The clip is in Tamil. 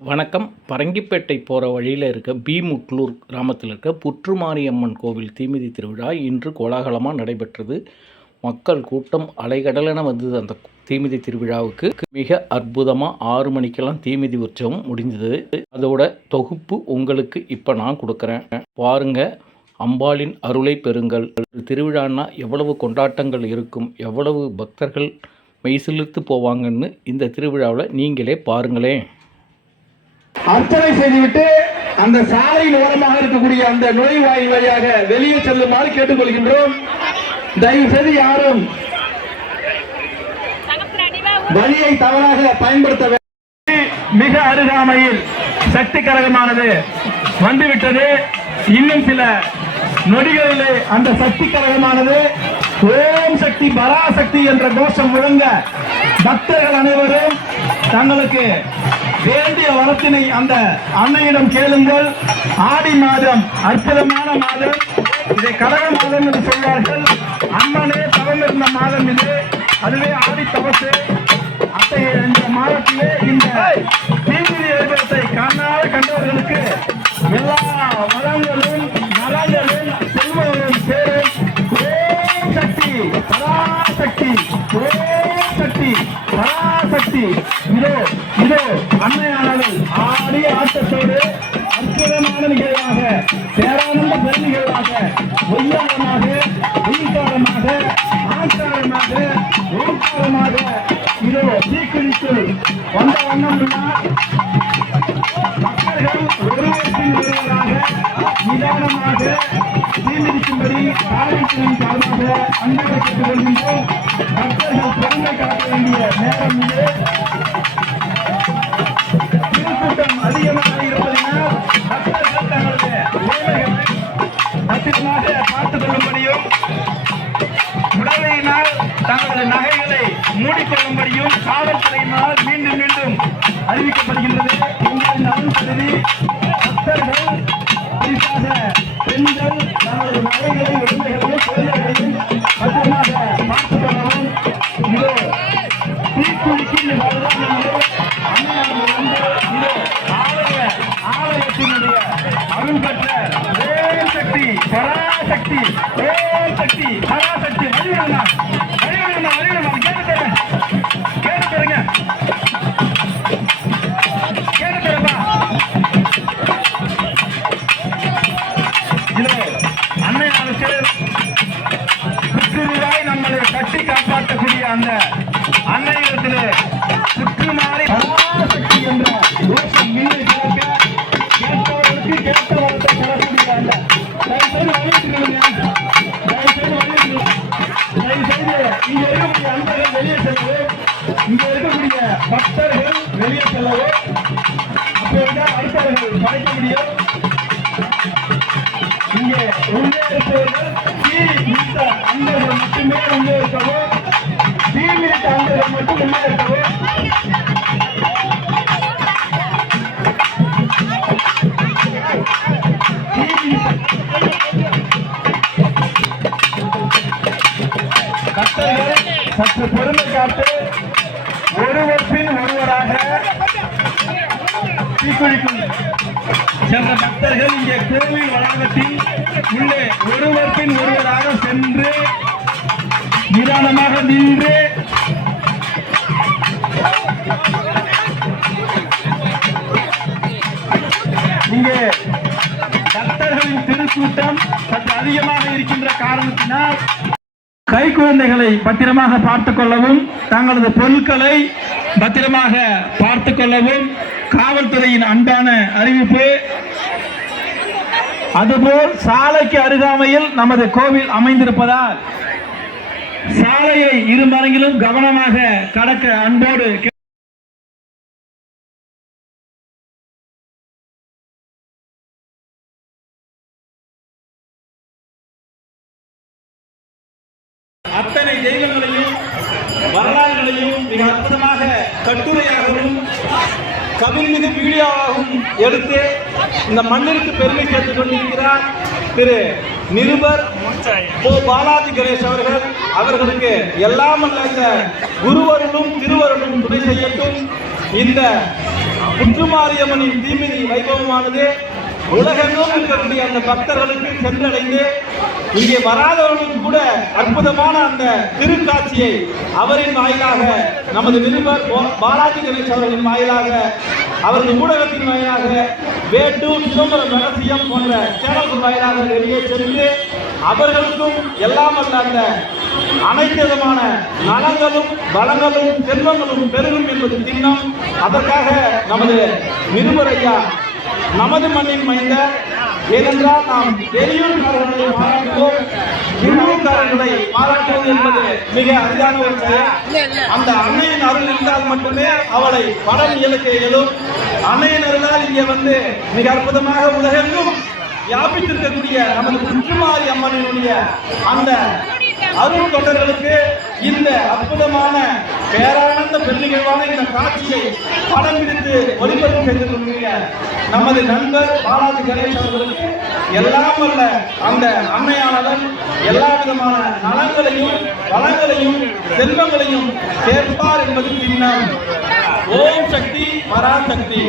வணக்கம். பரங்கிப்பேட்டை போகிற வழியில் இருக்க பீமுட்லூர் கிராமத்தில் இருக்க புற்றுமாரியம்மன் கோவில் தீமிதி திருவிழா இன்று கோலாகலமாக நடைபெற்றது. மக்கள் கூட்டம் அலைகடலென வந்தது அந்த தீமிதி திருவிழாவுக்கு. மிக அற்புதமாக ஆறு மணிக்கெல்லாம் தீமிதி உற்சவம் முடிந்தது. அதோட தொகுப்பு உங்களுக்கு இப்போ நான் கொடுக்குறேன். பாருங்க அம்பாளின் அருளை பெறுங்கள். திருவிழான்னா எவ்வளவு கொண்டாட்டங்கள் இருக்கும் எவ்வளவு பக்தர்கள் மெய்சிலிர்த்து போவாங்கன்னு இந்த திருவிழாவில் நீங்களே பாருங்களேன். அர்ச்சனை செய்துவிட்டு அந்த சாலையின் ஓரமாக இருக்கக்கூடிய அந்த நுழைவாயில் வழியாக வெளியே செல்லுமாறு கேட்டுக்கொள்கின்றோம். தயவு செய்து யாரும் வழியை தவறாக பயன்படுத்த மிக அருகாமையில் சக்தி கரகமானது வந்துவிட்டது. இன்னும் சில நொடிகளிலே அந்த சக்தி கரகமானது ஓம் சக்தி பராசக்தி என்ற கோஷம் முழங்க பக்தர்கள் அனைவரும் தங்களுக்கு வேண்டிய வரத்தினை அந்த அன்னையிடம் கேளுங்கள். ஆடி மாதம் அற்புதமான மாதம். இதை கடக மாதம் என்று சொல்வார்கள். அம்மனே தவம் இருந்த மாதம் இது. அதுவே ஆடி தவசு. அத்தகைய இந்த மாதத்திலே இந்த தீவிர எழுபத்தை காணாத கண்டவர்களுக்கு எல்லா வளங்களும் பேரானந்த பள்ளிகளாக ஒய்யாரமாக ஈசாரமாக ஆச்சாரமாக ஓங்காரமாக இதோ தீக்குளித்து வந்த வண்ணம் மக்கள்கள் ஒருவருக்கும் ஒருவராக நிதானமாக தீமிதிக்கும்படி காவல்துறையின் சார்பாக அன்பாக கேட்டுக் கொள்கின்றோம். மக்கள்கள் பெருமை காட்ட வேண்டிய நேரம் இது. மூடிக்கொள்ளும்படியும் காவல்துறையினால் மீண்டும் மீண்டும் அறிவிக்கப்படுகின்றது. உங்கள் நலன் கருதி பக்தர்கள் குறிப்பாக பெண்கள் தங்களது மலைகளை உடைமைகளையும் குழந்தைகளையும் பத்திரமாக பார்த்துக் கொள்ளவும். இதோ தீக்குளிக்கு வருடம் என்று வந்து இதோ ஆலய ஆலயத்தினுடைய அருள் பெற்ற ஓம் சக்தி பராசக்தி ஓம் சக்தி பராசக்தி அன்பர்கள் வெளியே செல்லவும் இங்க இருக்கக்கூடிய பக்தர்கள் வெளியே செல்லவோ அப்போதுதான் அடுத்தவர்கள் படைக்க முடியும். இங்கே உள்ளே இருப்பவர்கள் தீ மிதித்த அன்பர்கள் மட்டுமே உள்ளே இருக்கவோ தீ மிதித்த அன்பர்கள் மட்டும் உள்ளே இருக்கவோ தீக்குளிக்கும் சென்ற பக்தர்கள் இங்கே கோவில் வளாகத்தில் உள்ளே ஒருவர் பின் ஒருவராக சென்று நிதானமாக நின்று இங்கே பக்தர்களின் திருக்கூட்டம் சற்று அதிகமாக இருக்கின்ற காரணத்தினால் கை குழந்தைகளை பத்திரமாக பார்த்துக் கொள்ளவும் தங்களது பொருட்களை பத்திரமாக பார்த்துக் கொள்ளவும் காவல்துறையின் அன்பான அறிவிப்பு. அதுபோல் சாலைக்கு அருகாமையில் நமது கோவில் அமைந்திருப்பதால் சாலையை இருமரங்கிலும் கவனமாக கடக்க அன்போடு அத்தனை தெய்வங்களையும் வரலாறுகளையும் மிக அற்புதமாக கட்டுரையாகவும் கவிழ்மிகு வீடியோவாகவும் எடுத்து இந்த மண்ணிற்கு பெருமை சேர்த்துக் கொண்டிருக்கிறார் திரு நிருபர் ஓ பாலாஜி கணேஷ் அவர்கள். அவர்களுக்கு எல்லாம் இந்த குருவருளும் திருவருளும் துணை செய்யட்டும். இந்த புற்றுமாரியம்மனின் தீமிதி வைபவமானது உலகெங்கும் இருக்கக்கூடிய அந்த பக்தர்களுக்கு சென்றடைந்து இங்கே வராதவர்களுக்கு கூட அற்புதமான அந்த திருக்காட்சியை அவரின் வாயிலாக நமது நிருபர் பாலாஜி கணேஷ் அவர்களின் வாயிலாக அவரது ஊடகத்தின் வாயிலாக வேட்டூர் சிதம்பரம் ரகசியம் போன்ற சேனல்கள் வாயிலாக வெளியே சென்று அவர்களுக்கும் எல்லாம் அல்ல அந்த அனைத்து விதமான நலங்களும் வளங்களும் செல்வங்களும் பெருகும் என்பது திண்ணம் அதற்காக நமது நிருபர் ஐயா நமது மண்ணின் மைந்த ஏனென்றால் நாம் வெளியூர்காரர்களை பாராட்டுவோம் உள்ளூர்காரர்களை பாராட்டுவது என்பது மிக அரிதான ஒரு செயல். அந்த அன்னையின் அருள் இருந்தால் மட்டுமே அவளை படம் இயலுக்க இயலும். அன்னையின் அருளால் இங்கே வந்து மிக அற்புதமாக உலகெங்கும் வியாபித்திருக்கக்கூடிய நமது குற்றுமாரி அம்மனினுடைய அந்த அருள் தொண்டர்களுக்கு இந்த அற்புதமான பேரானந்த பெருநிகழ்வான இந்த காட்சியை படம் பிடித்து ஒளிபரப்பு செய்து கொண்டிருக்கிற நமது நண்பர் பாலாஜி கணேஷ் அவர்களுக்கு எல்லாம் வல்ல அந்த அன்னையானவர் எல்லா விதமான நலங்களையும் வளங்களையும் செல்வங்களையும் சேர்ப்பார் என்பது பின்னம் ஓம் சக்தி பராசக்தி